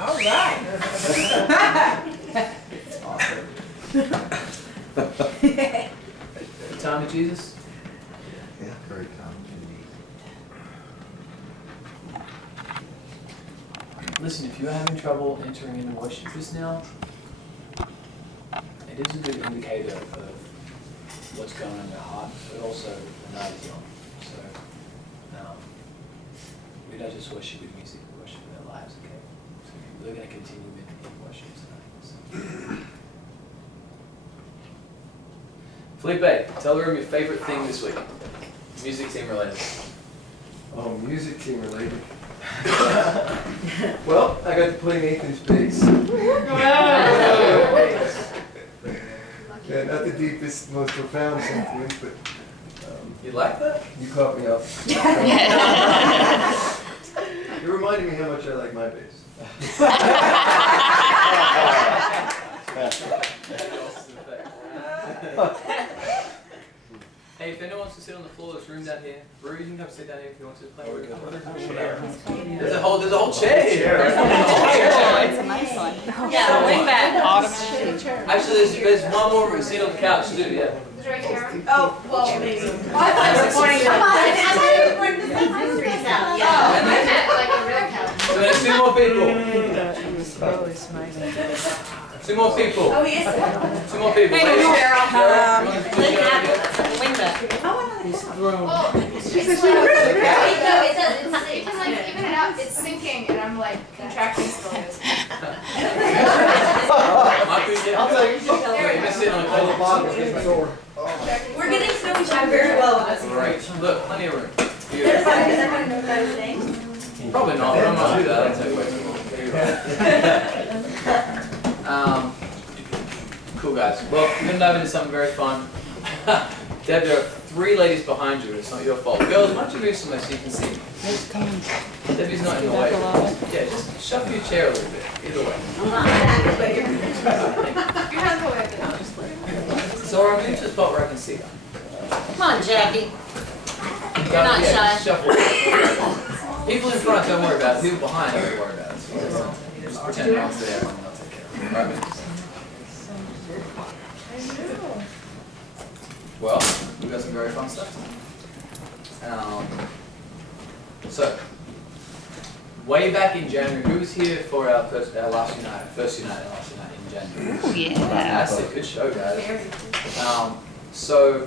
All right. Awesome. The time of Jesus? Yeah, very common. Listen, if you're having trouble entering into worship just now, it is a good indicator of what's going on in your heart, but also the night is young. So, we don't just worship with music, we worship with our lives, okay? So we're going to continue in worship tonight. So. Felipe, tell the room your favorite thing this week. Music team related. Oh, music team related. Well, I got to play Nathan's bass. Yeah, not the deepest, most profound sentiment, but You like that? you caught me up. You reminded me how much I like my bass. Hey, if anyone wants to sit on the floor, there's room down here. Rue, you can come sit down here if you want to play. There's a whole chair here. It's a nice one. Yeah, lean back. Actually, there's one more seat on the couch too. Yeah. It's right here. Oh, well, maybe. I thought you were pointing at Yeah, I meant like a real couch. So there's two more people. Two more people. Oh, he is. Two more people. Hey, Ladies, Cheryl. Cheryl, you want to Lean back. Oh, Well, it's like, no, it does. It can like even it out. It's sinking, and I'm like contracting scoliosis. I'll tell you. You're sitting on a cold block. we're getting to know each other very well in this. Great. Look, plenty of room. There's like, is everyone know what I was saying? Probably not. I'm not do that. I'll tell you what. Cool guys. Well, we're gonna dive into something very fun. Deb, there are three ladies behind you. It's not your fault. Girls, why don't you move somewhere so you can see? Debbie's not in the way. Yeah, just shuffle your chair a little bit. Either way. Your hands away. So I'm moving to the spot where I can see her. Come on, Jackie. You're not Yeah, shy. just shuffle. People in front, don't worry about it. People behind, don't worry about it. Just pretend no one's there and I'll take care of it. All right, well, we've got some very fun stuff tonight. So, way back in January, who was here for our first United in January? Oh, yeah. Fantastic, good show, guys. So,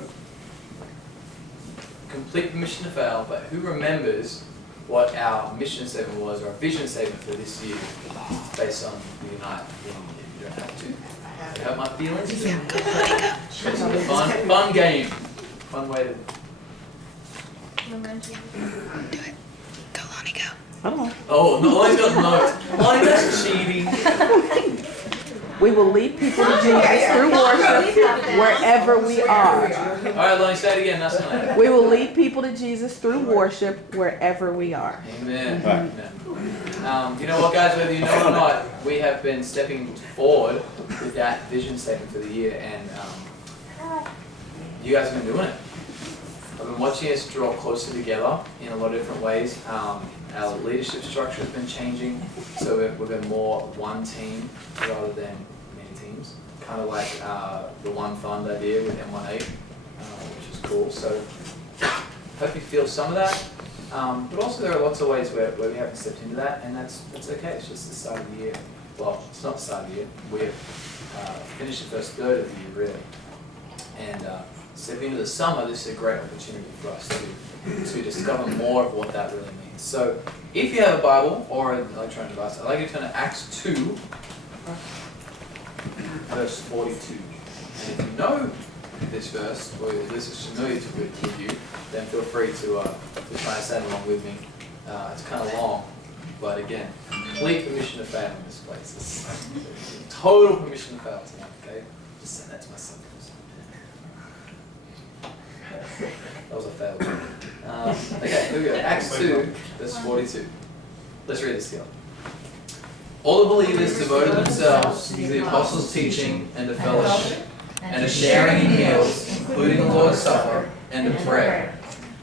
complete permission to fail, but who remembers what our mission statement was, or our vision statement for this year, based on the Unite? You don't have to. You hurt my feelings? Yeah. It's a fun game. Fun way to... Do it. Go, Lonnie, go. Oh, no, Lonnie's got no. Lonnie, that's cheating. We will lead people to Jesus through worship wherever we are. All right, Lonnie, say it again. That's not We will lead people to Jesus through worship wherever we are. Amen. Amen. You know what, guys? Whether you know or not, we have been stepping forward with that vision statement for the year, and you guys have been doing it. I've been watching us draw closer together in a lot of different ways. Our leadership structure has been changing, so we've been more one team rather than many teams. Kind of like the One Fund idea with M18, which is cool. So hope you feel some of that. But also there are lots of ways where we haven't stepped into that, and that's okay. It's just the start of the year. Well, it's not the start of the year. We've finished the first third of the year, really. And stepping into the summer, this is a great opportunity for us to discover more of what that really means. So if you have a Bible or an electronic device, I'd like you to turn to Acts 2, verse 42. And if you know this verse, or at least it's familiar with you, then feel free to try and stand along with me. It's kind of long, but again, complete permission to fail in this place. It's total permission to fail tonight, okay? Just send that to myself. That was a fail. Okay, here we go. Acts 2, verse 42. Let's read this together. All the believers devoted themselves to the apostles' teaching and to fellowship, and to sharing in meals, including the Lord's Supper, and to prayer.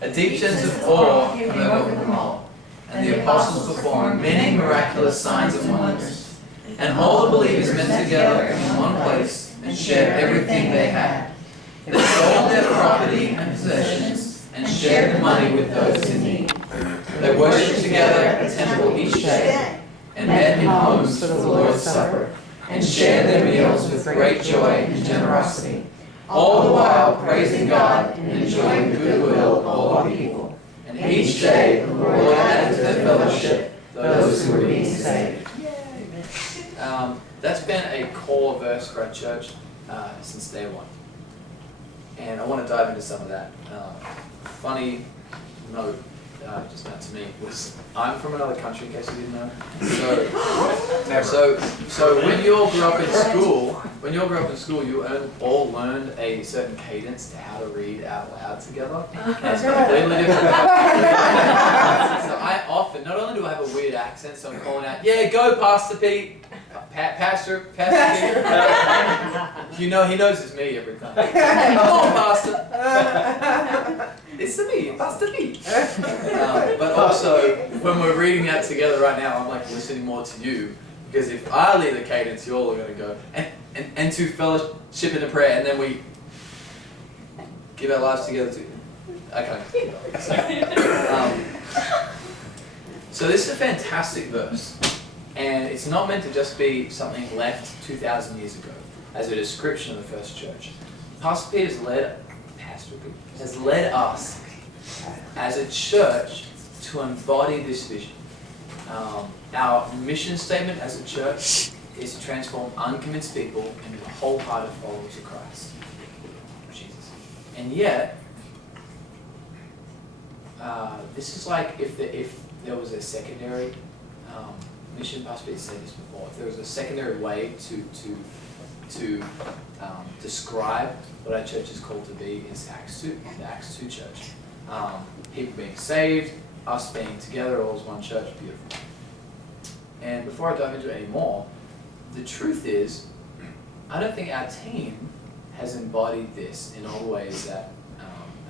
A deep sense of awe came over them all, and the apostles performed many miraculous signs and wonders. And all the believers met together in one place and shared everything they had. They sold their property and possessions and shared the money with those in need. They worshipped together at the temple each day and met in homes for the Lord's Supper and shared their meals with great joy and generosity, all the while praising God and enjoying the goodwill of all the people. And each day the Lord added to their fellowship those who were being saved. That's been a core verse for our church since day one. And I want to dive into some of that. Funny note, just not to me, was I'm from another country, in case you didn't know. So when you all grew up in school, you all learned a certain cadence to how to read out loud together. That's completely different. So I often, not only do I have a weird accent, so I'm calling out, yeah, go Pastor Pete. Pastor Pete. You know, he knows it's me every time. Come on, Pastor. It's me, Pastor Pete. But also, when we're reading that together right now, I'm like listening more to you, because if I lead the cadence, you all are going to go and to fellowship in the prayer, and then we give our lives together too. Okay. So this is a fantastic verse. And it's not meant to just be something left 2,000 years ago as a description of the first church. Pastor Pete has led us as a church to embody this vision. Our mission statement as a church is to transform unconvinced people into wholehearted followers of Christ, Jesus. And yet, this is like if there was a secondary mission. Pastor Pete said this before. If there was a secondary way to describe what our church is called to be, it's Acts 2, the Acts 2 church. People being saved, us being together all as one church, beautiful. And before I dive into it anymore, the truth is, I don't think our team has embodied this in all the ways that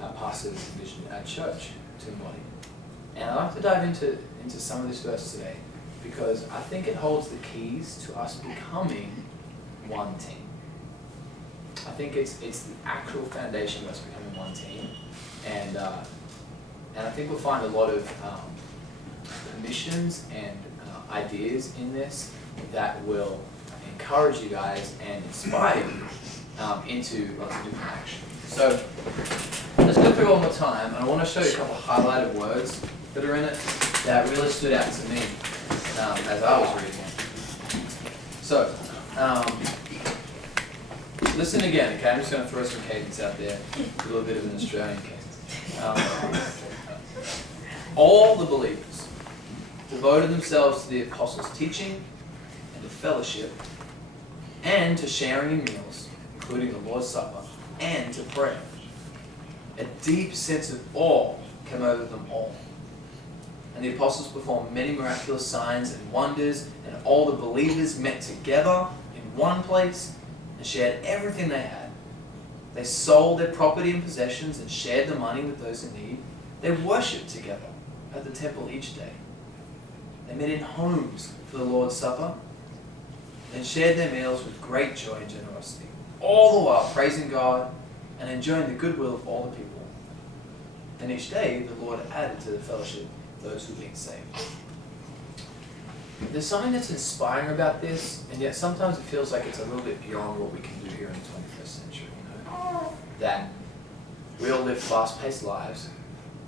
our pastors envisioned our church to embody. And I'd like to dive into some of this verse today, because I think it holds the keys to us becoming one team. I think it's the actual foundation of us becoming one team, and I think we'll find a lot of missions and ideas in this that will encourage you guys and inspire you into lots of different action. So let's go through it one more time, and I want to show you a couple of highlighted words that are in it that really stood out to me as I was reading it. So, listen again, okay? I'm just going to throw some cadence out there, a little bit of an Australian cadence. All the believers devoted themselves to the apostles' teaching and to fellowship and to sharing in meals, including the Lord's Supper, and to prayer. A deep sense of awe came over them all. And the apostles performed many miraculous signs and wonders, and all the believers met together in one place and shared everything they had. They sold their property and possessions and shared the money with those in need. They worshipped together at the temple each day. They met in homes for the Lord's Supper and shared their meals with great joy and generosity, all the while praising God and enjoying the goodwill of all the people. And each day the Lord added to the fellowship those who are being saved. There's something that's inspiring about this, and yet sometimes it feels like it's a little bit beyond what we can do here in the 21st century. You know? That we all live fast-paced lives.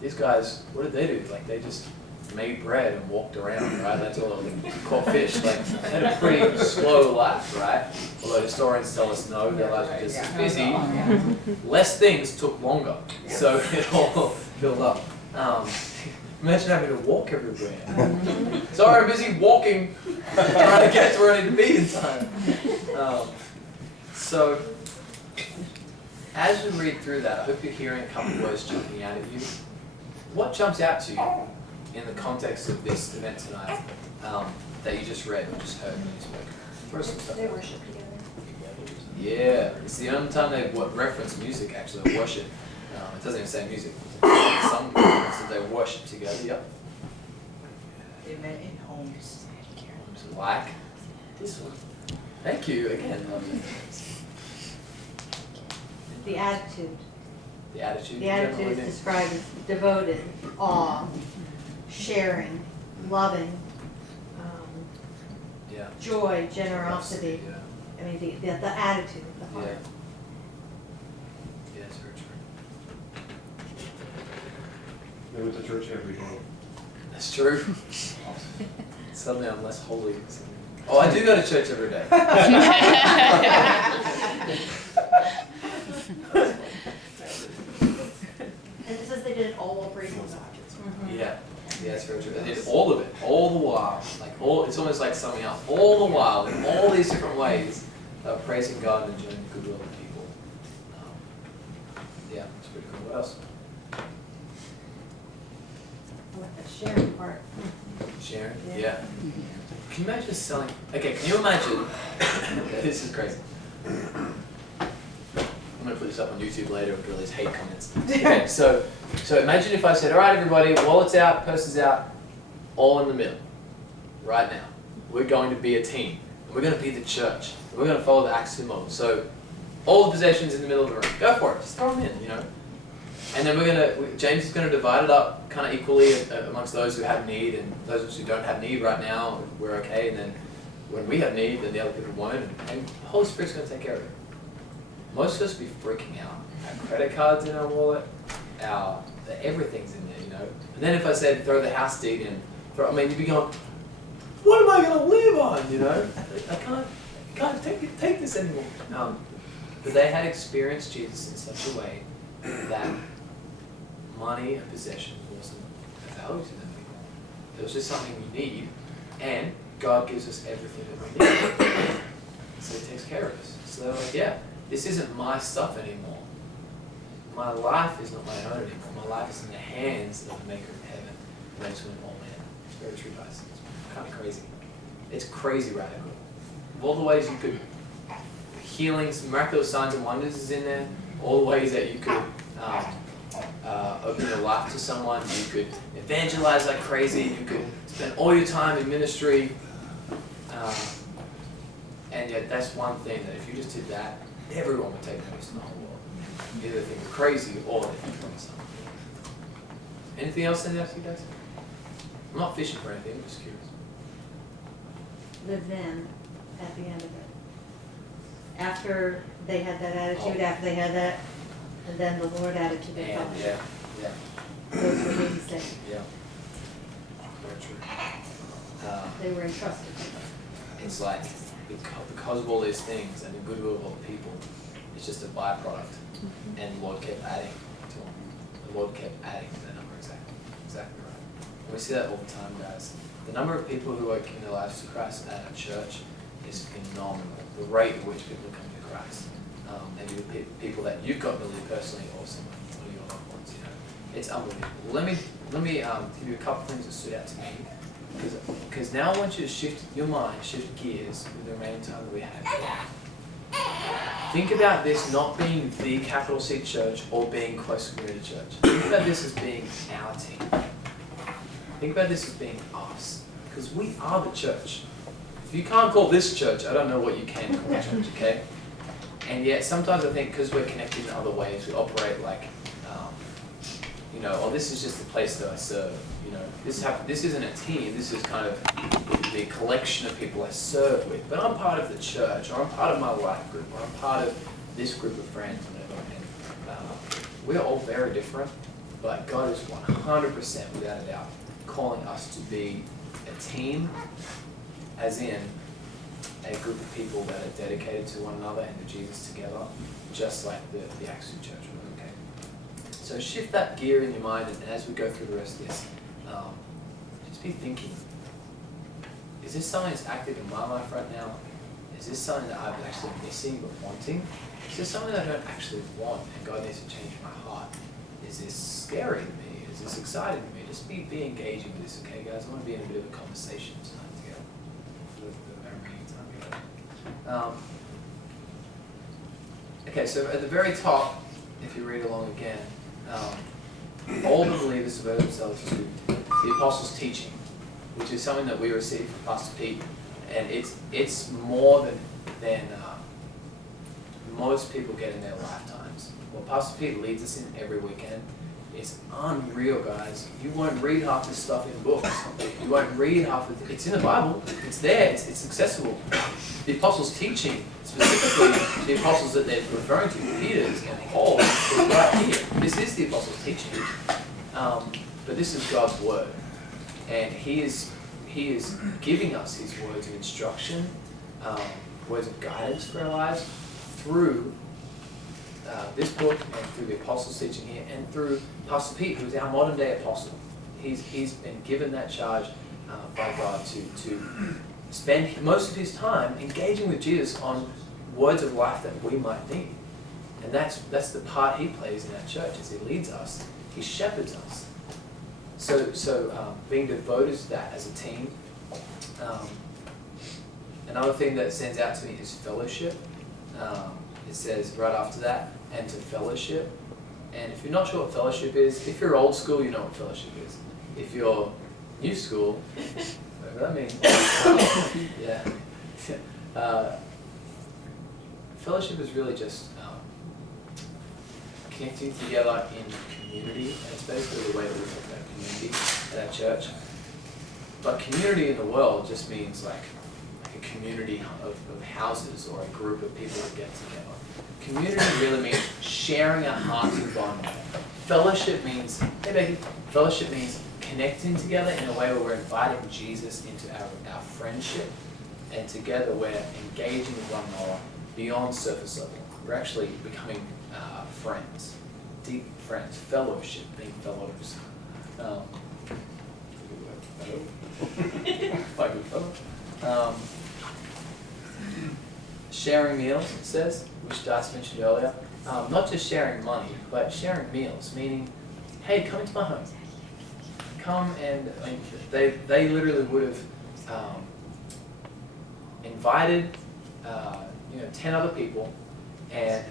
These guys, what did they do? Like, they just made bread and walked around, right? That's all they caught fish. Like, they had a pretty slow life, right? Although historians tell us no, their lives were just as busy. Less things took longer, so it all built up. Imagine having to walk everywhere. Sorry, I'm busy walking, trying to get to where I need to be in time. So, as we read through that, I hope you're hearing a couple of words jumping out at you. What jumps out to you in the context of this event tonight that you just read or just heard when you spoke? First stuff. They worship together. Yeah, it's the only time they reference music, actually, or worship. It doesn't even say music. Some that they worship together, yep. they met in homes. Like this one. Thank you again. The attitude. The attitude. The attitude is described as devoted, awe, sharing, loving, Yeah. joy, generosity. Yeah. I mean, the attitude of the Yeah. heart. Yeah, it's very true. They went to church every day. That's true. Suddenly I'm less holy. Oh, I do go to church every day. And it says they did it all while praising God. Yeah, it's very true. It's all of it, all the while. Like it's almost like summing up. All the while, in all these different ways of praising God and enjoying the goodwill of people. Yeah, it's pretty cool. What else? I like that sharing part. Sharon? Yeah. Yeah. Can you imagine selling? Okay, can you imagine? This is crazy. I'm gonna put this up on YouTube later with all these hate comments. Okay, so imagine if I said, all right, everybody, wallets out, purses out, all in the middle, right now. We're going to be a team. We're going to be the church. We're going to follow the Acts 2 model. So all the possessions in the middle of the room. Go for it. Just throw them in, you know. And then James is going to divide it up kind of equally amongst those who have need and those who don't have need right now. We're okay. And then when we have need, then the other people won't. And the Holy Spirit's going to take care of it. Most of us be freaking out. Our credit cards in our wallet, everything's in there, you know. And then if I said throw the house deed in, you'd be going, what am I going to live on, you know? I can't take this anymore. But they had experienced Jesus in such a way that money and possessions wasn't a value to them anymore. It was just something we need, and God gives us everything that we need. So He takes care of us. So they're like, yeah, this isn't my stuff anymore. My life is not my own anymore. My life is in the hands of the Maker of heaven, who makes women all men. It's very true, guys. It's kind of crazy. It's crazy radical. Of all the ways you could, healings, miraculous signs and wonders is in there. All the ways that you could open your life to someone. You could evangelize like crazy. You could spend all your time in ministry. And yet that's one thing that if you just did that, everyone would take notice in the whole world. Either they think you're crazy or they think you're doing something. Anything else stand out to you guys? I'm not fishing for anything, I'm just curious. The then at the end of it. After they had that attitude, after they had that, and then the Lord added to their thoughts. Yeah. Those were being saved. Yeah. Very true. They were entrusted. It's like, because of all these things and the goodwill of all the people, it's just a byproduct. And the Lord kept adding to them. The Lord kept adding to that number, exactly right. And we see that all the time, guys. The number of people who are giving their lives to Christ at our church is phenomenal. The rate at which people come to Christ. Maybe the people that you've got really personally, or someone, one of your loved ones, you know. It's unbelievable. Let me give you a couple things that stood out to me. Because now I want you to shift your mind, shift gears with the remaining time that we have. Think about this not being the capital C church or being Quest Community Church. Think about this as being our team. Think about this as being us. Because we are the church. If you can't call this church, I don't know what you can call church, okay? And yet sometimes I think because we're connected in other ways, we operate like, this is just the place that I serve. This isn't a team, this is kind of the collection of people I serve with. But I'm part of the church, or I'm part of my life group, or I'm part of this group of friends, whatever. And we're all very different, but God is 100% without a doubt calling us to be a team, as in a group of people that are dedicated to one another and to Jesus together, just like the Acts 2 church. Okay. So shift that gear in your mind, and as we go through the rest of this, just be thinking, is this something that's active in my life right now? Is this something that I'm actually missing but wanting? Is this something that I don't actually want and God needs to change my heart? Is this scary to me? Is this exciting to me? Just be engaging with this, okay guys? I want to be in a bit of a conversation tonight together. For the remaining time together. Okay, so at the very top, if you read along again, all the believers devoted themselves to the apostles' teaching which is something that we received from Pastor Pete, and it's more than most people get in their lifetimes. What Pastor Pete leads us in every weekend is unreal, guys. You won't read half this stuff in books. You won't read half of it. It's in the Bible. It's there. It's accessible. The apostles' teaching, specifically the apostles that they're referring to, Peter's and Paul, is right here. This is the apostles' teaching. But this is God's word. And He is giving us His words of instruction, words of guidance for our lives through this book and through the apostles' teaching here and through Pastor Pete, who's our modern day apostle. He's been given that charge by God to spend most of his time engaging with Jesus on words of life that we might need. And that's the part he plays in our church as he leads us. He shepherds us. So being devoted to that as a team. Another thing that stands out to me is fellowship. It says right after that, and to fellowship. And if you're not sure what fellowship is, if you're old school, you know what fellowship is. If you're new school, whatever that means. Yeah. Fellowship is really just connecting together in community. And it's basically the way that we talk about community at our church. But community in the world just means like a community of houses or a group of people that get together. Community really means sharing our hearts and bond. Fellowship means, hey Becky, fellowship means connecting together in a way where we're inviting Jesus into our friendship, and together we're engaging with one another beyond surface level. We're actually becoming friends, deep friends, fellowship, being fellows. Like good fellow. Sharing meals, it says, which Dice mentioned earlier. Not just sharing money, but sharing meals, meaning, hey, come into my home. Come and they literally would have invited 10 other people, and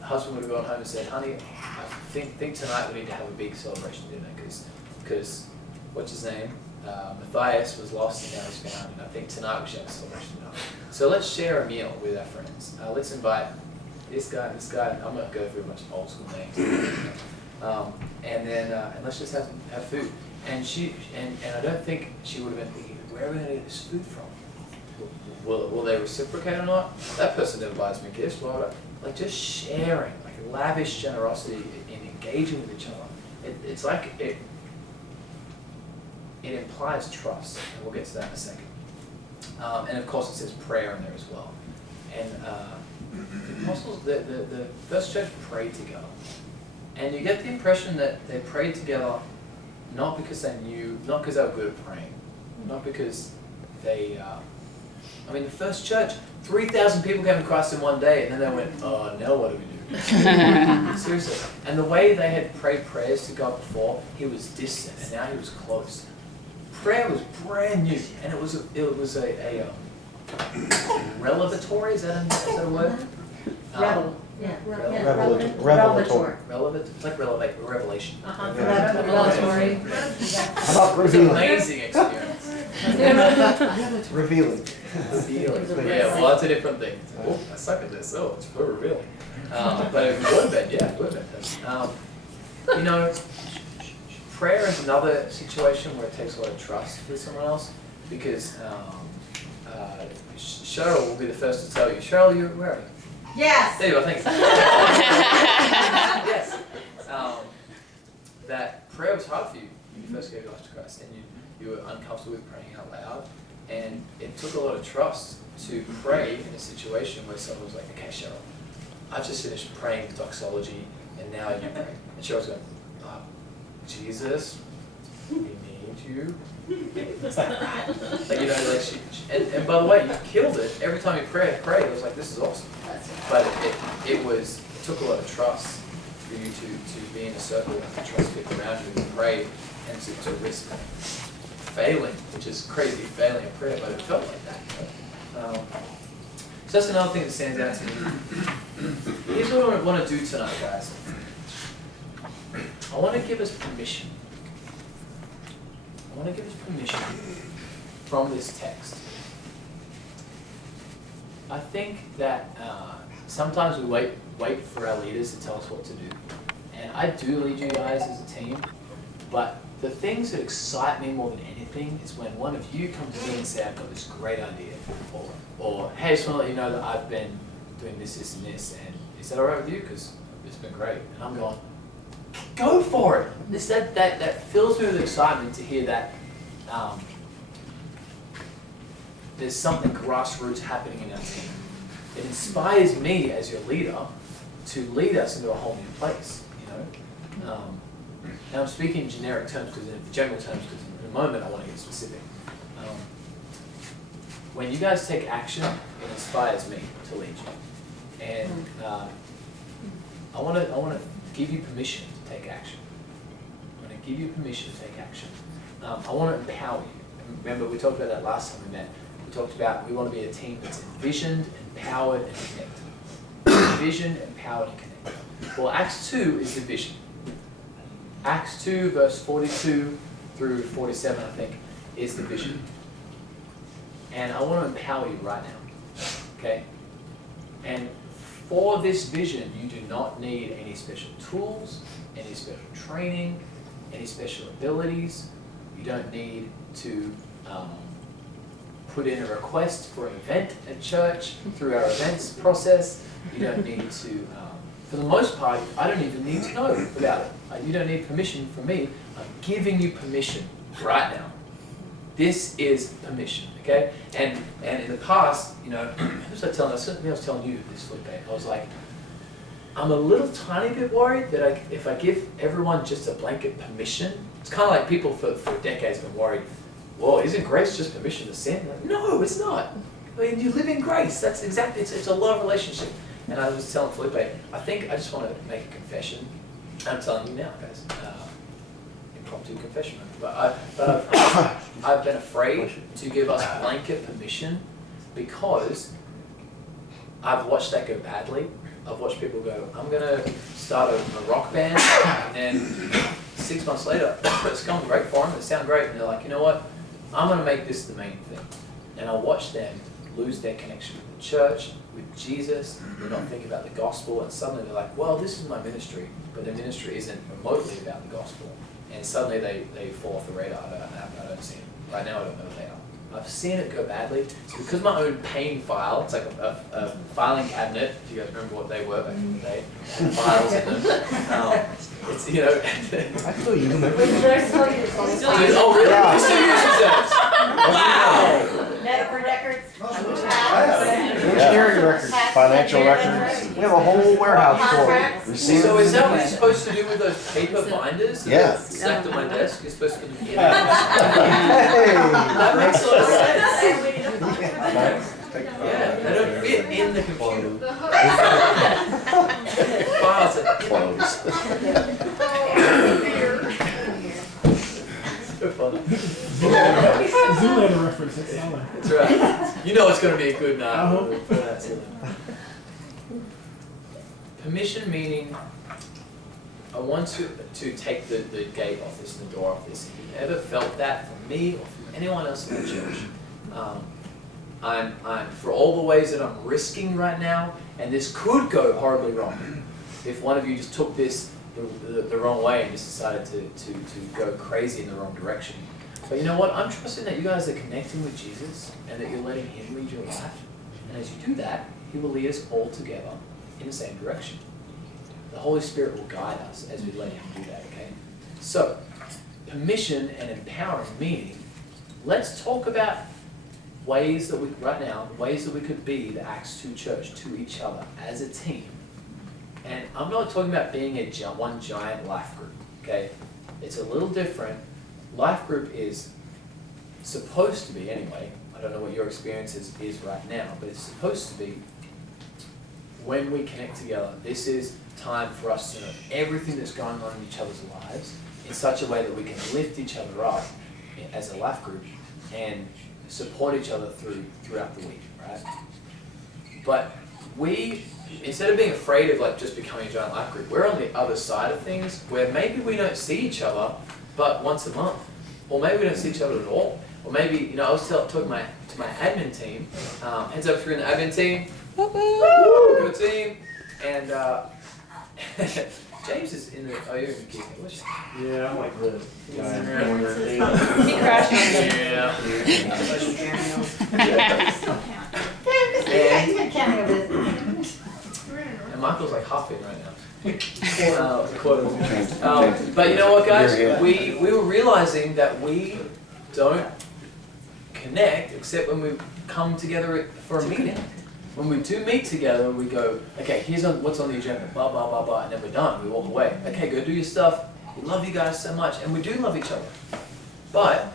husband would have gone home and said, honey, I think tonight we need to have a big celebration dinner because what's his name? Matthias was lost and now he's found, and I think tonight we should have a celebration dinner. So let's share a meal with our friends. Let's invite this guy and this guy. I'm not going to go through a bunch of old school names. And let's just have food. And I don't think she would have been thinking, where are we going to get this food from? Will they reciprocate or not? That person never buys me gifts. Why would I? Like just sharing, like lavish generosity in engaging with each other. It's like it implies trust, and we'll get to that in a second. And of course it says prayer in there as well. And the apostles, the first church prayed together. And you get the impression that they prayed together not because they knew, not because they were good at praying, not because they, the first church, 3,000 people came to Christ in one day, and then they went, oh, now what do we do? Seriously. And the way they had prayed prayers to God before, he was distant, and now he was close. Prayer was brand new, and it was a revelatory, is that a word? Revelatory. It's like revelation. Revelatory. It's an amazing experience. Revealing. Yeah, well, that's a different thing. Oh, I suck at this. Oh, it's for revealing. But it would have been, yeah, it would have been. Prayer is another situation where it takes a lot of trust with someone else, because Cheryl will be the first to tell you. Cheryl, where are you? Yes. There you go, thanks. Yes. That prayer was hard for you when you first gave your life to Christ, and you were uncomfortable with praying out loud, and it took a lot of trust to pray in a situation where someone was like, okay, Cheryl, I've just finished praying the doxology, and now you pray. And Cheryl's going, Jesus, we need you. It's like and by the way, you killed it. Every time you prayed, it was like, this is awesome. But it took a lot of trust for you to be in a circle and trust people around you and pray, and to risk failing, which is crazy, failing a prayer, but it felt like that. So that's another thing that stands out to me. Here's what I want to do tonight, guys. I want to give us permission I want to give us permission from this text. I think that sometimes we wait for our leaders to tell us what to do. And I do lead you guys as a team, but the things that excite me more than anything is when one of you comes to me and say, I've got this great idea, or hey, I just want to let you know that I've been doing this, this, and this, and is that all right with you? Because it's been great. And I'm going, go for it. That fills me with excitement to hear that there's something grassroots happening in our team. It inspires me as your leader to lead us into a whole new place, you know. Now I'm speaking in generic terms, general terms, because in a moment I want to get specific. When you guys take action, it inspires me to lead you, and I want to give you permission to take action. I'm going to give you permission to take action. I want to empower you. Remember, we talked about that last time we met. We talked about we want to be a team that's envisioned, empowered, and connected. Envisioned, empowered, and connected. Well, Acts 2 is the vision. Acts 2, verse 42 through 47, I think, is the vision. And I want to empower you right now. Okay? And for this vision, you do not need any special tools, any special training, any special abilities. You don't need to put in a request for an event at church through our events process. You don't need to, for the most part, I don't even need to know about it. You don't need permission from me. I'm giving you permission right now. This is permission, okay? And in the past, you know, I was telling you this, Felipe. I was like, I'm a little tiny bit worried that if I give everyone just a blanket permission, it's kind of like people for decades have been worried, well, isn't grace just permission to sin? Like, no, it's not. I mean, you live in grace. That's exactly, it's a love relationship. And I was telling Felipe, I think I just want to make a confession. I'm telling you now, guys. Impromptu confession. But I've been afraid to give us blanket permission because I've watched that go badly. I've watched people go, I'm going to start a rock band, and then 6 months later, it's going great for them, it sounds great, and they're like, you know what, I'm going to make this the main thing. And I watch them lose their connection with the church, with Jesus, they're not thinking about the gospel, and suddenly they're like, well, this is my ministry, but their ministry isn't remotely about the gospel. And suddenly they fall off the radar. I don't see them. Right now I don't know what they are. I've seen it go badly. It's because my own pain file, it's like a filing cabinet, if you guys remember what they were back in the day, files in them. It's, you know. I still use them. Oh, really? Yeah. You still use yourselves? Wow! Records. Engineering records, financial records. We have a whole warehouse full. So is that what you're supposed to do with those paper binders? Yeah. Stacked on my desk? You're supposed to be Hey. That makes a lot of sense. Yeah, they don't fit in the computer. Files are Close. so funny. Zoolander reference, that's solid. That's right. You know it's going to be a good Uh-huh. Permission meaning I want to take the gate off this and the door off this. If you've ever felt that from me or from anyone else in the church, I'm for all the ways that I'm risking right now, and this could go horribly wrong. If one of you just took this the wrong way and just decided to go crazy in the wrong direction. But you know what? I'm trusting that you guys are connecting with Jesus and that you're letting Him lead your life. And as you do that, He will lead us all together in the same direction. The Holy Spirit will guide us as we let Him do that, okay? So, permission and empowering meaning, let's talk about ways that ways that we could be the Acts 2 church to each other as a team. And I'm not talking about being one giant life group, okay? It's a little different. Life group is supposed to be, anyway, I don't know what your experience is right now, but it's supposed to be when we connect together, this is time for us to know everything that's going on in each other's lives in such a way that we can lift each other up as a life group and support each other throughout the week, right? But we, instead of being afraid of like just becoming a giant life group, we're on the other side of things where maybe we don't see each other but once a month, or maybe we don't see each other at all. Or maybe, I was talking to my admin team, hands up if you're in the admin team, good team, and James is in the, oh, you're in the keeping, what's Yeah, I'm like the guy in the Yeah. corner. He crashed on them. And Michael's like huffing right now. But you know what, guys? We were realizing that we don't connect except when we come together for a meeting. When we do meet together, we go, okay, here's what's on the agenda, blah, blah, blah, blah, and then we're done. We walk away. Okay, go do your stuff. We love you guys so much, and we do love each other. But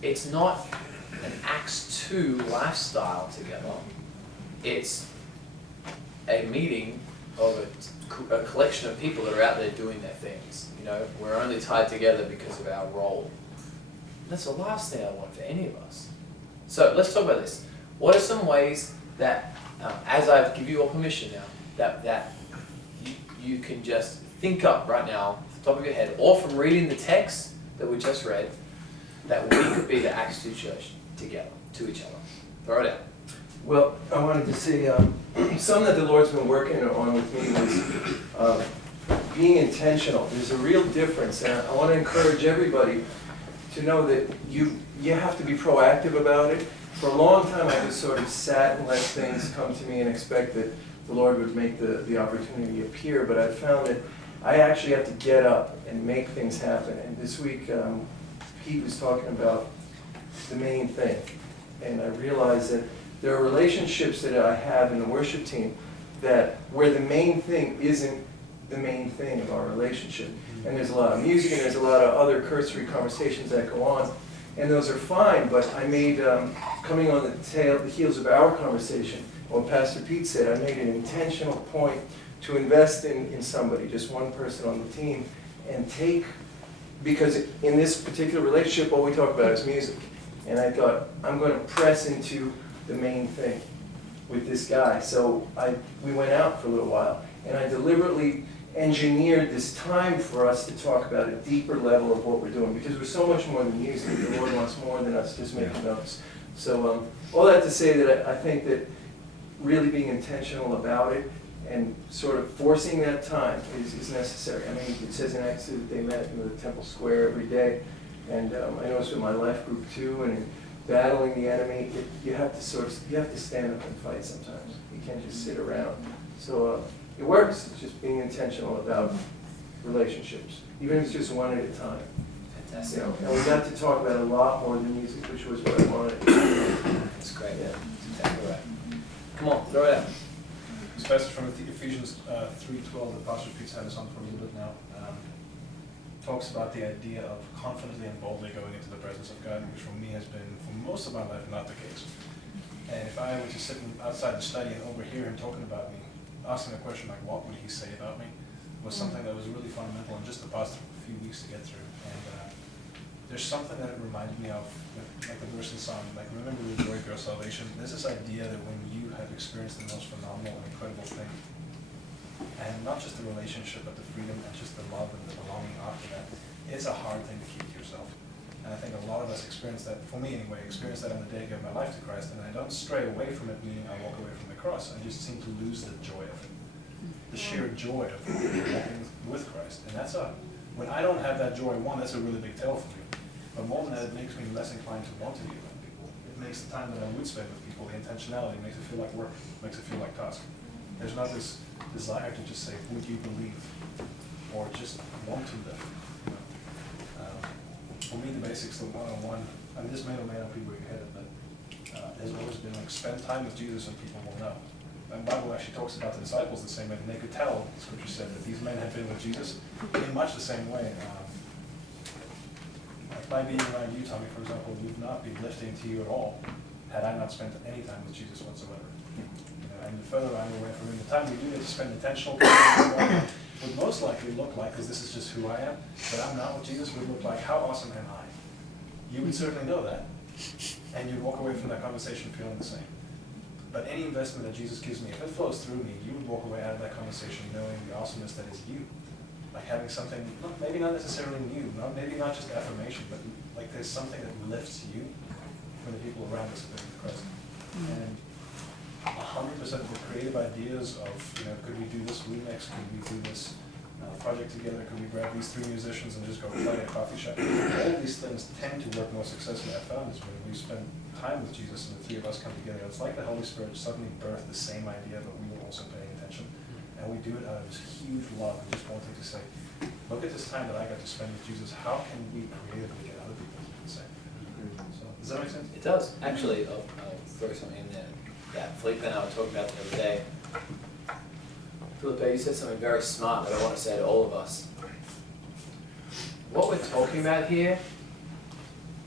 it's not an Acts 2 lifestyle together. It's a meeting of a collection of people that are out there doing their things. We're only tied together because of our role. That's the last thing I want for any of us. So let's talk about this. What are some ways that, as I give you all permission now, that you can just think up right now, off the top of your head, or from reading the text that we just read, that we could be the Acts 2 church together, to each other. Throw it out. Well, I wanted to say, something that the Lord's been working on with me was being intentional. There's a real difference, and I want to encourage everybody to know that you have to be proactive about it. For a long time, I just sort of sat and let things come to me and expect that the Lord would make the opportunity appear, but I found that I actually have to get up and make things happen. And this week, Pete was talking about the main thing, and I realized that there are relationships that I have in the worship team that where the main thing isn't the main thing of our relationship. And there's a lot of music and there's a lot of other cursory conversations that go on. And those are fine, but I made, coming on the heels of our conversation, what Pastor Pete said, I made an intentional point to invest in somebody, just one person on the team, and because in this particular relationship, all we talk about is music. And I thought, I'm going to press into the main thing with this guy. So we went out for a little while, and I deliberately engineered this time for us to talk about a deeper level of what we're doing, because we're so much more than music. The Lord wants more than us just making notes. So all that to say that I think that really being intentional about it and sort of forcing that time is necessary. I mean, it says in Acts that they met in the temple square every day, and I noticed with my life group too, and in battling the enemy, you have to stand up and fight sometimes. You can't just sit around. So it works. It's just being intentional about relationships, even if it's just one at a time. Fantastic. And we got to talk about a lot more than music, which was what I wanted. That's great. Yeah, that's exactly right. Come on, throw it out. This passage from Ephesians 3:12 that Pastor Pete's had us on for a little bit now talks about the idea of confidently and boldly going into the presence of God, which for me has been, for most of my life, not the case. And if I were to sit outside the study and overhear him talking about me, asking a question like, what would he say about me, was something that was really fundamental in just the past few weeks to get through. And there's something that it reminded me of, like the verse in Psalm, like, remember the joy of your salvation. There's this idea that when you have experienced the most phenomenal and incredible thing, and not just the relationship, but the freedom and just the love and the belonging after that, it's a hard thing to keep to yourself. And I think a lot of us experience that, for me anyway, experience that on the day I gave my life to Christ, and I don't stray away from it, meaning I walk away from the cross. I just seem to lose the joy of it, the sheer joy of walking with Christ. And when I don't have that joy, one, that's a really big tell for me. But more than that, it makes me less inclined to want to be around people. It makes the time that I would spend with people, the intentionality, makes it feel like work, makes it feel like task. There's not this desire to just say, would you believe? Or just want to live. For me, the basics, the one-on-one, and this may or may not be where you're headed, but has always been like, spend time with Jesus and people will know. And the Bible actually talks about the disciples the same way, and they could tell, Scripture said, that these men had been with Jesus in much the same way. Like by being around you, Tommy, for example, would not be lifting to you at all had I not spent any time with Jesus whatsoever. And the further I'm away from him, the time we do get to spend intentional time would most likely look like, because this is just who I am, but I'm not with Jesus, would look like, how awesome am I? You would certainly know that, and you'd walk away from that conversation feeling the same. But any investment that Jesus gives me, if it flows through me, you would walk away out of that conversation knowing the awesomeness that is you. Like having something, maybe not necessarily new, maybe not just affirmation, but like there's something that lifts you when the people around us are living Christ. And 100% of the creative ideas of, could we do this remix, could we do this project together, could we grab these 3 musicians and just go play at a coffee shop? All these things tend to work more successfully. I found is when we spend time with Jesus and the 3 of us come together, it's like the Holy Spirit suddenly birthed the same idea, but we were also paying attention. And we do it out of this huge love and just wanting to say, look at this time that I got to spend with Jesus, how can we creatively get other people to do the same? So, does that make sense? It does. Actually, I'll throw something in there that Felipe and I were talking about the other day. Felipe, you said something very smart that I want to say to all of us. What we're talking about here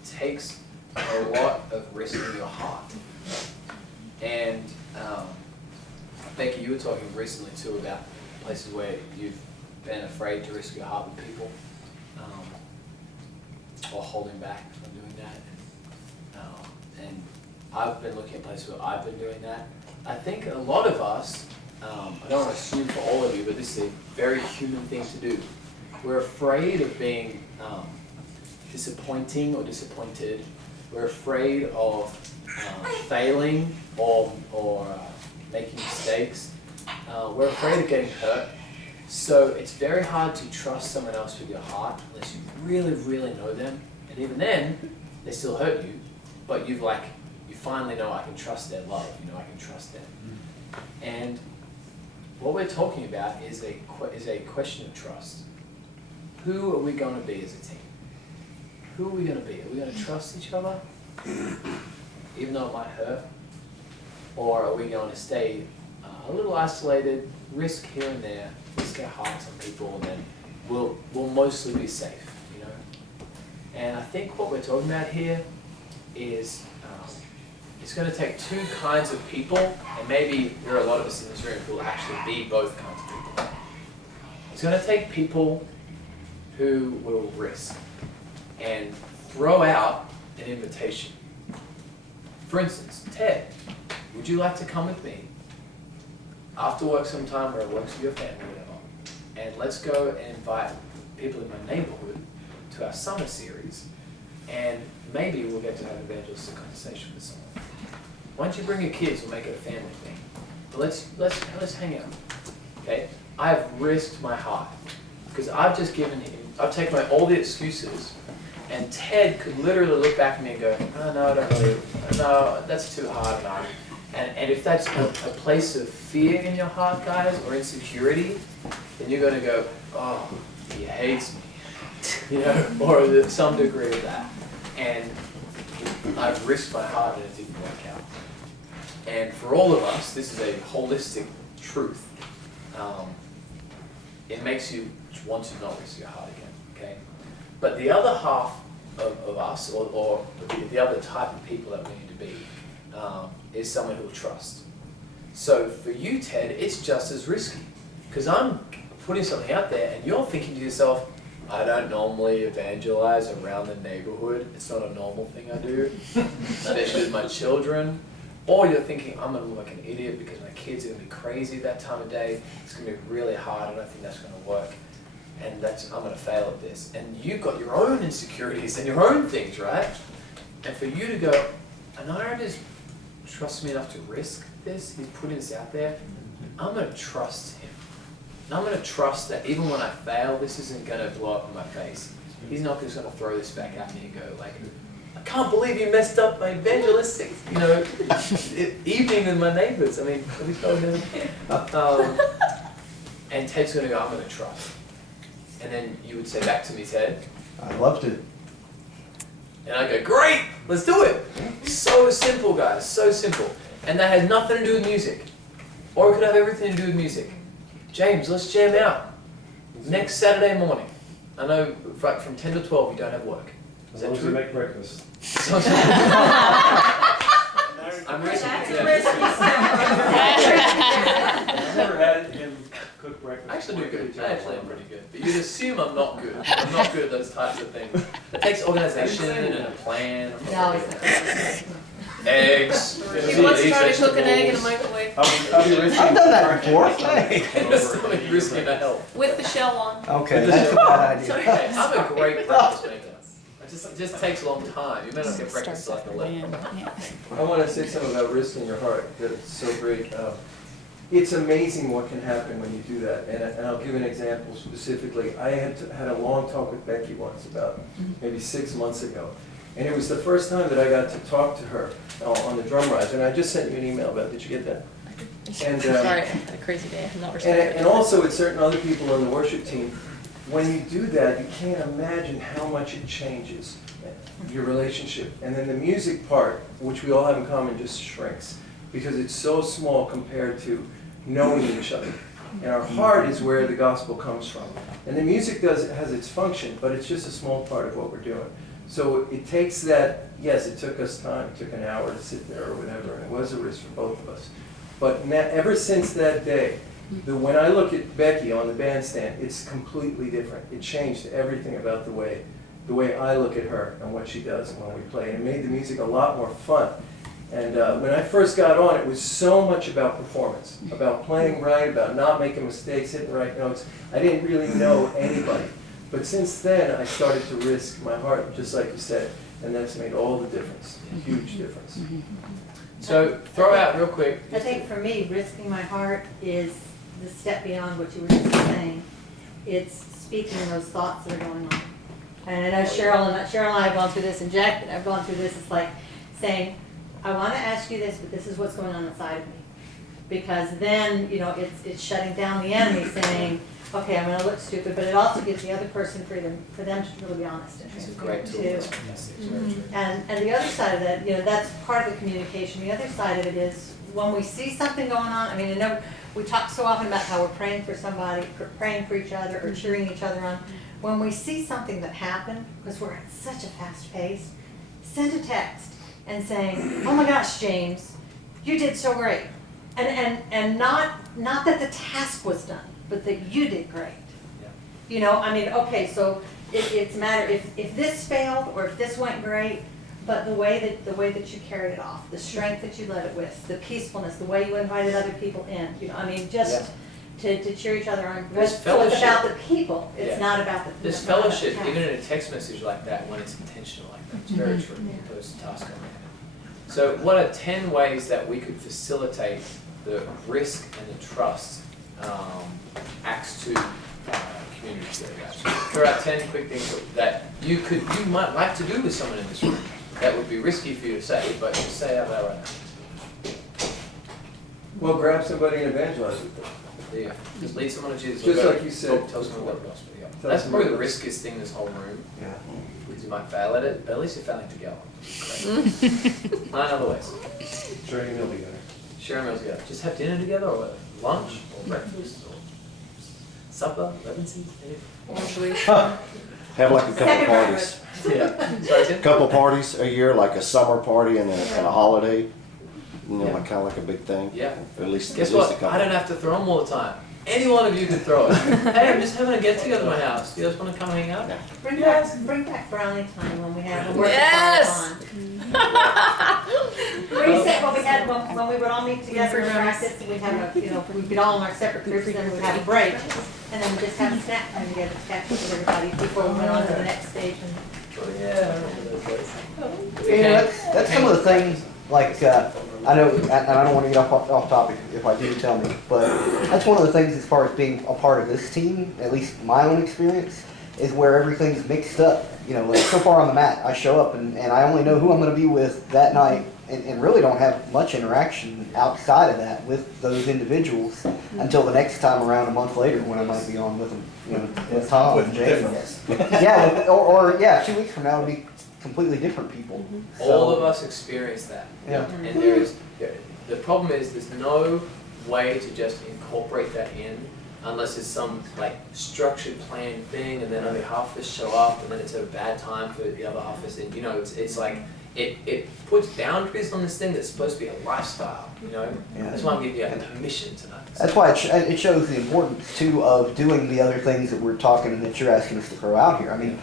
takes a lot of risk in your heart. And Becky, you were talking recently too about places where you've been afraid to risk your heart with people, or holding back from doing that. And I've been looking at places where I've been doing that. I think a lot of us, I don't want to assume for all of you, but this is a very human thing to do. We're afraid of being disappointing or disappointed. We're afraid of failing or making mistakes. We're afraid of getting hurt. So it's very hard to trust someone else with your heart unless you really, really know them. And even then, they still hurt you. But you finally know I can trust their love. I can trust them. And what we're talking about is a question of trust. Who are we going to be as a team? Who are we going to be? Are we going to trust each other, even though it might hurt? Or are we going to stay a little isolated, risk here and there, risk our hearts on people, and then we'll mostly be safe, And I think what we're talking about here is it's going to take 2 kinds of people, and maybe there are a lot of us in this room who will actually be both kinds of people. It's going to take people who will risk and throw out an invitation. For instance, Ted, would you like to come with me after work sometime, or it works with your family, whatever, and let's go and invite people in my neighborhood to our summer series, and maybe we'll get to have evangelistic conversation with someone. Why don't you bring your kids? We'll make it a family thing. But let's hang out. Okay? I have risked my heart because I've just given him. I've taken away all the excuses, and Ted could literally look back at me and go, "Oh no, I don't really. No, that's too hard, no." And if that's a place of fear in your heart, guys, or insecurity, then you're going to go, "Oh, he hates me," or some degree of that. And I've risked my heart and it didn't work out. And for all of us, this is a holistic truth. It makes you want to not risk your heart again, okay? But the other half of us, or the other type of people that we need to be, is someone who will trust. So for you, Ted, it's just as risky. Because I'm putting something out there and you're thinking to yourself, I don't normally evangelize around the neighborhood. It's not a normal thing I do, especially with my children. Or you're thinking, I'm going to look like an idiot because my kids are going to be crazy that time of day. It's going to be really hard. I don't think that's going to work. And I'm going to fail at this. And you've got your own insecurities and your own things, right? And for you to go, Anaran just trusts me enough to risk this. He's putting this out there. I'm going to trust him. And I'm going to trust that even when I fail, this isn't going to blow up in my face. He's not just going to throw this back at me and go like, I can't believe you messed up my evangelistic, evening with my neighbors. I mean, at least I would never. And Ted's going to go, I'm going to trust. And then you would say back to me, Ted, I'd love to. and I go, great, let's do it. So simple, guys, so simple. And that has nothing to do with music. Or it could have everything to do with music. James, let's jam out. Next Saturday morning. I know from 10 to 12 you don't have work. Is that true? make breakfast. I'm risking it. I've never had him cook breakfast. I actually do good. I actually am pretty good. But you'd assume I'm not good. I'm not good at those types of things. It takes organization and a plan. No, it's not. Eggs. He wants to try to cook an egg in a microwave I've done that before. Hey. That's something risky to help. with the shell on. Okay, that's a bad So idea. anyway, I'm a great breakfast maker. I just takes a long time. You may not get breakfast till like 11. I want to say something about risking your heart, that's so great. It's amazing what can happen when you do that, and I'll give an example specifically. I had a long talk with Becky once, about maybe 6 months ago, and it was the first time that I got to talk to her on the drum rise, and I just sent you an email about it. Did you get that? And, Sorry, I had a crazy day. I'm not responding. and also with certain other people on the worship team, when you do that, you can't imagine how much it changes your relationship. And then the music part, which we all have in common, just shrinks because it's so small compared to knowing each other. And our heart is where the gospel comes from. And the music has its function, but it's just a small part of what we're doing. So it takes that, yes, it took us time, it took an hour to sit there or whatever, and it was a risk for both of us. But ever since that day, when I look at Becky on the bandstand, it's completely different. It changed everything about the way I look at her and what she does when we play. And it made the music a lot more fun. And when I first got on, it was so much about performance, about playing right, about not making mistakes, hitting the right notes. I didn't really know anybody. But since then, I started to risk my heart, just like you said, and that's made all the difference, a huge difference. So throw out real quick. I think for me, risking my heart is the step beyond what you were just saying. It's speaking those thoughts that are going on. And I know Cheryl and I have gone through this, and Jack and I've gone through this. It's like saying, I want to ask you this, but this is what's going on inside of me. Because then, you know, it's shutting down the enemy, saying, okay, I'm going to look stupid, but it also gives the other person freedom for them to really be honest and It's a great transparent tool. too. Yes, it's very true. And the other side of that, you know, that's part of the communication. The other side of it is when we see something going on, I mean, I know we talk so often about how we're praying for somebody, praying for each other, or cheering each other on. When we see something that happened, because we're at such a fast pace, send a text and saying, oh my gosh, James, you did so great. And not that the task was done, but that you did great. Yeah. You know, I mean, okay, so it's a matter, if this failed or if this went great, but the way that you carried it off, the strength that you led it with, the peacefulness, the way you invited other people in, you know, I mean, just to cheer each other on. There's So it's fellowship. about the people, it's Yeah. not about the. There's not about the fellowship, task. even in a text message like that, when it's intentional like that. It's very true, opposed to task oriented. So what are 10 ways that we could facilitate the risk and the trust Acts 2 community together, guys? Throw out 10 quick things that you might like to do with someone in this room that would be risky for you to say, but just say out loud right now. Well, grab somebody and evangelize with them. Yeah, just lead someone to Jesus. Just Or like you said. Tell someone about the gospel. Yeah. Tell That's someone probably the about- riskiest thing in this whole room. Yeah. Because you might fail at it, but at least you're failing together. Great. 9 other ways. Sharing a meal together. Share meals together. Just have dinner together, or lunch, or breakfast, or supper, lemonade, anything. Have like a couple Second parties. Yeah. Sorry, Tim? Couple parties a year, like a summer party and a holiday. You know, Yeah. like kind of like a big thing. Yeah. Or at least, Guess at least a what? couple. I don't have to throw them all the time. Any one of you can throw it. Hey, I'm just having a get together at my house. You guys want to come hang out? Bring back brownie time when we have the worship Yes! on. Reset what we had when we would all meet together in practice, and we'd have a, you know, we'd be all in our separate groups, and then we'd have a break, and then we'd just have a snack time together to catch up with everybody before we went on to the next stage. Oh, yeah, I remember those days. Yeah, that's some of the things, like, I know, and I don't want to get off topic if I do, tell me, but that's one of the things as far as being a part of this team, at least my own experience, is where everything's mixed up. You know, like so far on the mat, I show up and I only know who I'm going to be with that night and really don't have much interaction outside of that with those individuals until the next time around a month later when I might be on with them, you know, with Tom and James. Yeah, or 2 weeks from now it'll be completely different people. All of us experience that. Yeah. And the problem is there's no way to just incorporate that in unless it's some like structured planned thing, and then only half of us show up, and then it's at a bad time for the other half of us. And you know, it's like it puts boundaries on this thing that's supposed to be a lifestyle. You know, Yeah. that's why I'm giving you a permission tonight. That's why it shows the importance too of doing the other things that we're talking and that you're asking us to throw out here. I mean,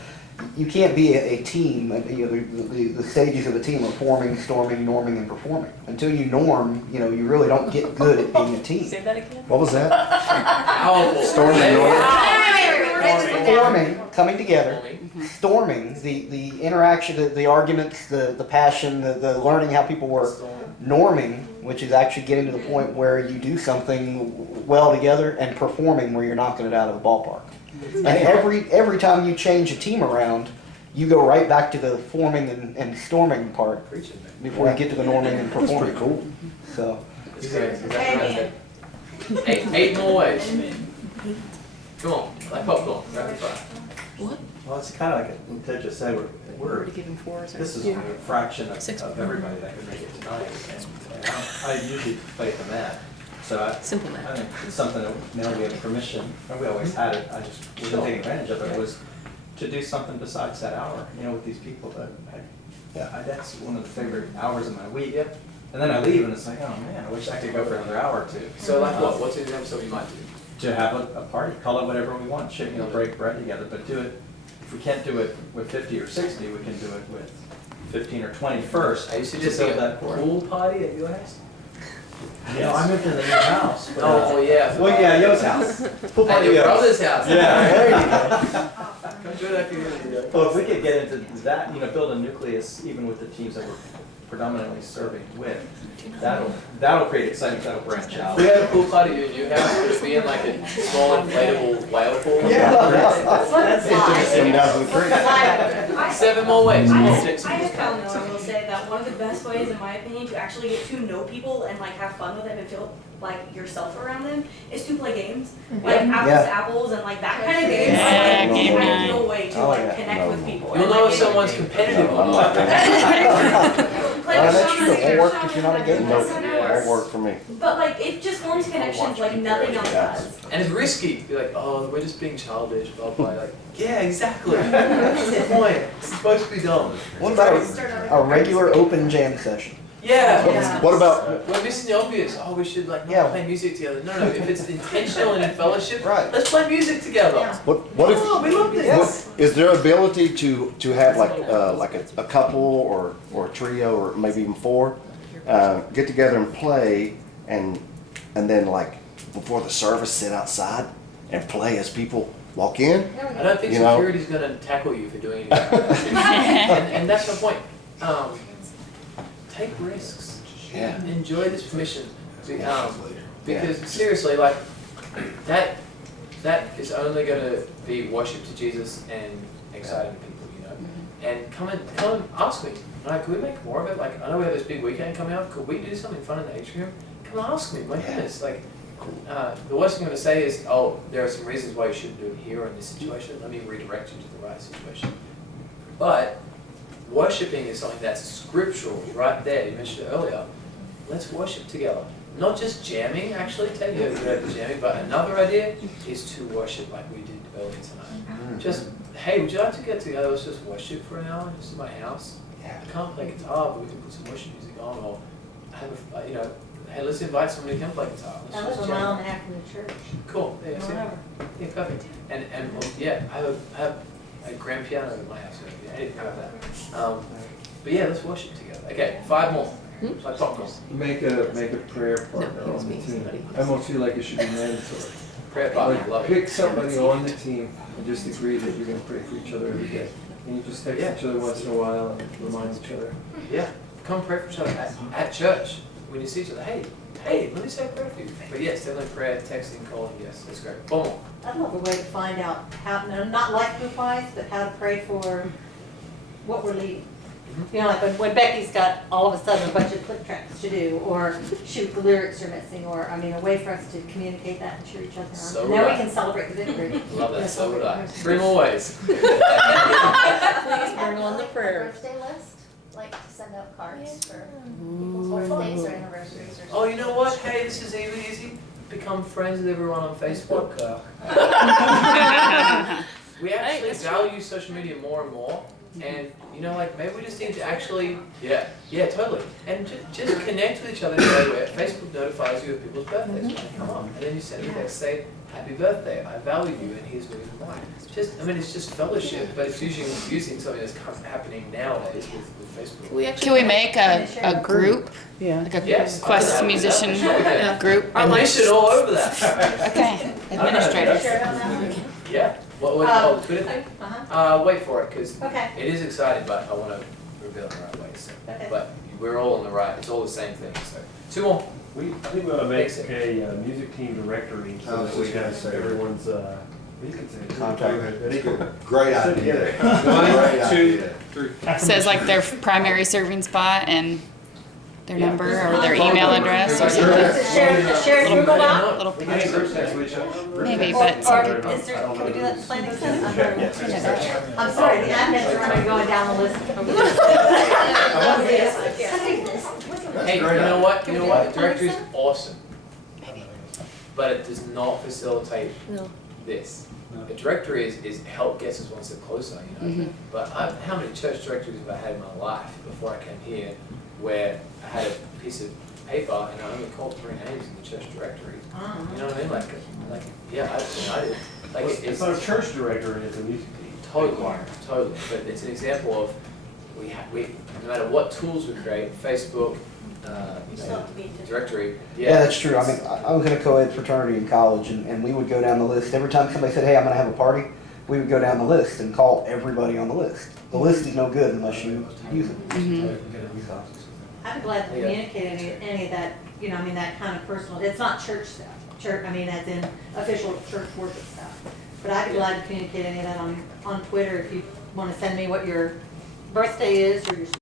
you can't be a team. You know, the stages of a team are forming, storming, norming, and performing. Until you norm, you know, you really don't get good at being a team. Say that again? What was that? Powerful. Storming, There you norming. go. forming, coming together, storming, the interaction, the arguments, the passion, the learning how people work, norming, which is actually getting to the point where you do something well together, and performing where you're knocking it out of the ballpark. And every time you change a team around, you go right back to the forming and storming part before you get to the norming and performing. Cool. So. It's great. Eight more ways. Come on, like popcorn, rapid fire. Well, it's kind of like what Ted just said, we're Already given 4. this is a fraction of everybody that could make it tonight. And I usually play at the mat, so Simple math. I think it's something that now we have permission, and we always had it, I just wasn't taking advantage of it, was to do something besides that hour, with these people that that's one of the favorite hours of my week. Yep. And then I leave and it's like, oh man, I wish I could go for another hour or two. So like what? What's an example we might do? To have a party, call it whatever we want, break bread together, but do it, if we can't do it with 50 or 60, we can do it with 15 or 20 first. Are you suggesting a pool party at your house? I moved into the new house. But, yeah. Well, yeah, Yo's house. Pool At party your Yo's. brother's house. Yeah, there you go. Come join that community. Well, if we could get into that, build a nucleus, even with the teams that we're predominantly serving with, that'll create excitement, that'll branch out. If we had a pool party at your house, would it be in like a small inflatable whale pool? I- 7 more ways. I Come on. have found though, I will say that one of the best ways, in my opinion, to actually get to know people and like have fun with them and feel like yourself around them is to play games. Like apples to apples and like that kind of games. Yeah, Like, game the night. ideal way to like connect with people. You'll And, know like, if someone's competitive or not. play with That's someone true. like It won't work yourself, if you're not a game that's person. how it Won't works. work for me. But like it just forms connections like nothing else does. And it's risky. You're like, oh, we're just being childish, blah, blah. Like, yeah, exactly. That's the point. It's supposed to be dumb. What about a regular open jam session? Yeah. Yeah. What about, We're missing the obvious. Oh, we should like not Yeah. play music together. No, if it's intentional and in fellowship, Right. let's play music together. what if, Oh, we love this. is there ability to have like a couple or a trio or maybe even 4, get together and play and then like before the service sit outside and play as people walk in? I don't think You know? security's gonna tackle you for doing anything. and that's my point. Take risks. Yeah. Enjoy this permission. Because seriously, like that is only gonna be worship to Jesus and exciting people, And come and ask me. Like, could we make more of it? Like, I know we have this big weekend coming up. Could we do something fun in the atrium? Come ask me. My goodness, like. The worst thing I'm going to say is, oh, there are some reasons why you shouldn't do it here or in this situation. Let me redirect you to the right situation. But worshiping is something that's scriptural right there. You mentioned it earlier. Let's worship together. Not just jamming, actually, Ted, you heard the jamming, but another idea is to worship like we did earlier tonight. Just, hey, would you like to get together? Let's just worship for an hour just in my house. I can't play guitar, but we can put some worship music on, or have hey, let's invite somebody who can play guitar. Let's I live just a mile jam. and a half from the church. Cool. Yeah, see? Whatever. Yeah, perfect. And I have a grand piano at my house. So anything like that. But yeah, let's worship together. Okay, 5 more. Like popcorn. Make a prayer partner on the team. I almost feel like it should be mandatory. Prayer partner. Like, Love it. pick somebody on the team and just agree that you're gonna pray for each other every day. And you just text each other once in a while and remind each other. Yeah. Come pray for each other at church. When you see each other, hey, let me say a prayer for you. But yes, definitely prayer, texting, calling, yes, that's great. 4 more. I'd love a way to find out how, no, not life group wise, but how to pray for what we're leading. Like when Becky's got all of a sudden a bunch of click tracks to do, or shoot, the lyrics are missing, or, a way for us to communicate that and cheer each other on. So And then right. we can celebrate the victory. Love that, so would I. 3 more ways. Please bring on the prayer. Birthday list, like to send out cards for people's birthdays or anniversaries or something. Oh, you know what? Hey, this is easy. Become friends with everyone on Facebook. We actually value social media more and more. And, maybe we just need to actually, yeah, totally. And just connect with each other in a way where Facebook notifies you of people's birthdays when they come up. And then you send a text, say, happy birthday, I value you, and here's the reason why. It's just fellowship, but it's using something that's happening nowadays with Facebook. Can we make a group? Yeah. Like a Yes, Quest musician group? I mission all over that. Okay, administrators. Yeah. What oh, the Twitter thing? Uh-huh. Wait for it, because Okay, it is exciting, but I want to reveal it in the right way. So. okay. But we're all on the right. It's all the same thing. So 2 more. I think we ought to make Fix a music team directory so that we have everyone's, you can say. Contact. Great Sit idea. together. Great 1, 2, idea. 3. Says like their primary serving spot and their number or their email address or something. A shared Google Doc? Little We can group text with each other. Maybe, Or, but or something. is there, can we do that in planning center? Yes. I'm sorry, the admins are already going down the list. Hey, you know what? You know what? The directory is awesome, but it does not facilitate this. A directory is help gets us one step closer, you know. But how many church directories have I had in my life before I came here, where I had a piece of paper and I only called 3 names in the church directory. You know what I mean? Like yeah, I did. Like It's not a church directory, it's a music team. Totally. But it's an example of we no matter what tools we create, Facebook, directory. Yeah, that's true. I mean, I was in a co-ed fraternity in college, and we would go down the list. Every time somebody said, hey, I'm gonna have a party, we would go down the list and call everybody on the list. The list is no good unless you use it. I'd be glad to communicate any of that, you know, I mean, that kind of personal, it's not church stuff. Church, I mean, as in official church worship stuff. But I'd be glad to communicate any of that on Twitter if you want to send me what your birthday is or your